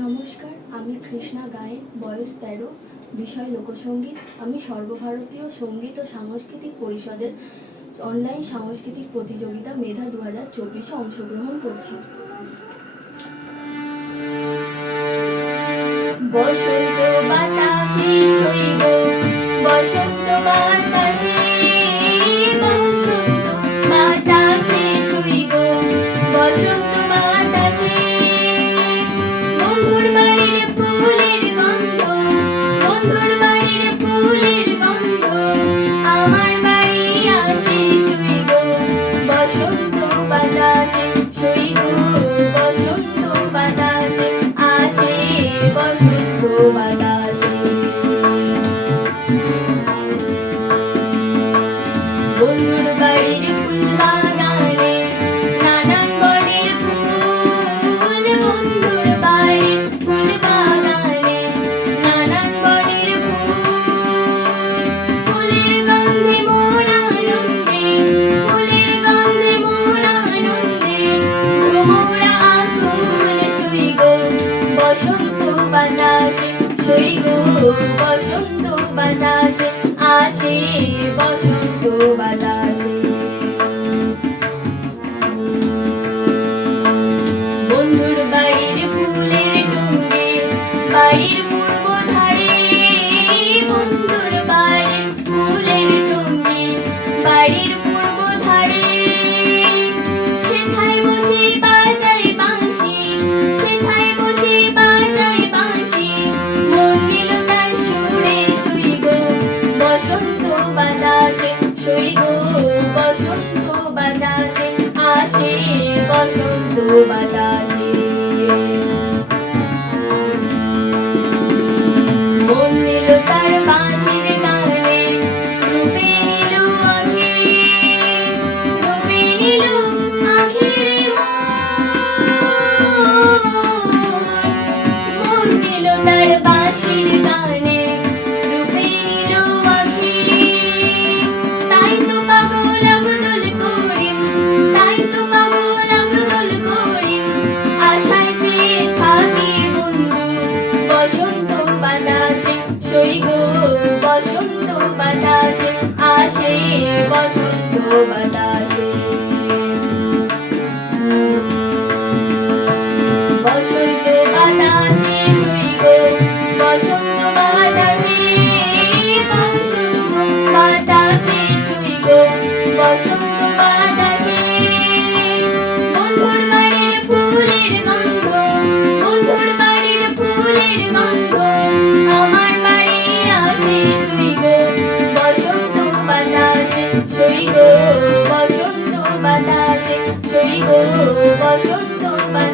নমস্কার, আমি কৃষ্ণা গায়েন, বয়স 13, বিষয় লোকসঙ্গীত। আমি সর্বভারতীয় সঙ্গীত ও সাংস্কৃতিক পরিষদের অনলাইন সাংস্কৃতিক প্রতিযোগিতা মেধা 2024-এ অংশগ্রহণ করছি। বসন্ত বাতাসে শৈব, বসন্ত বাতাসে, বসন্ত বাতাসে শৈব, বসন্ত বাতাসে। বন্ধুর বাড়ির ফুলের গন্ধ, বন্ধুর বাড়ির ফুলের গন্ধ, আমার বাড়ি আসে শৈব, বসন্ত বাতাসে শৈব, বসন্ত বাতাসে আসে, বসন্ত বাতাসে। বন্ধুর বাড়ির ফুল বাগানে নানান বনের ফুল, বন্ধুর বাড়ির ফুল বাগানে নানান বনের ফুল। ফুলের গন্ধে মন আনন্দে, ফুলের গন্ধে মন আনন্দে, ভ্রমরা আকুল শৈব, বসন্ত বাতাসে শৈব, বসন্ত বাতাসে আসে, বসন্ত বাতাসে। বন্ধুর বাড়ির ফুলের টুঙ্গে বাড়ির পূর্ব ধারে, বন্ধুর বাড়ির ফুলের টুঙ্গে বাড়ির পূর্ব ধারে। সেথায় বসে বাজায় বাঁশি, সেথায় বসে বাজায় বাঁশি, মন নিল তার সুরে শৈব, বসন্ত বাতাসে শৈব, বসন্ত বাতাসে আসে, বসন্ত বাতাসে। মন নিল তার বাঁশির গানে, রূপে নিল আঁখি, রূপে নিল আঁখির মন নিল তার বাঁশির গানে, রূপে নিল আঁখি। তাই তো পাগল আব্দুল করিম, তাই তো পাগল আব্দুল করিম, আশায় চেয়ে থাকি বন্ধু, বসন্ত বাতাসে শৈব, বসন্ত বাতাসে আসে, বসন্ত বাতাসে। বসন্ত বাতাসে শৈব, বসন্ত বাতাসে, বসন্ত বাতাসে শৈব, বসন্ত বাতাসে। বন্ধুর বাড়ির ফুলের গন্ধ, বন্ধুর বাড়ির ফুলের গন্ধ, আমার বাড়ি আসে শৈব, বসন্ত বাতাসে শৈব, বসন্ত বাতাসে শৈব, বসন্ত বাতাসে।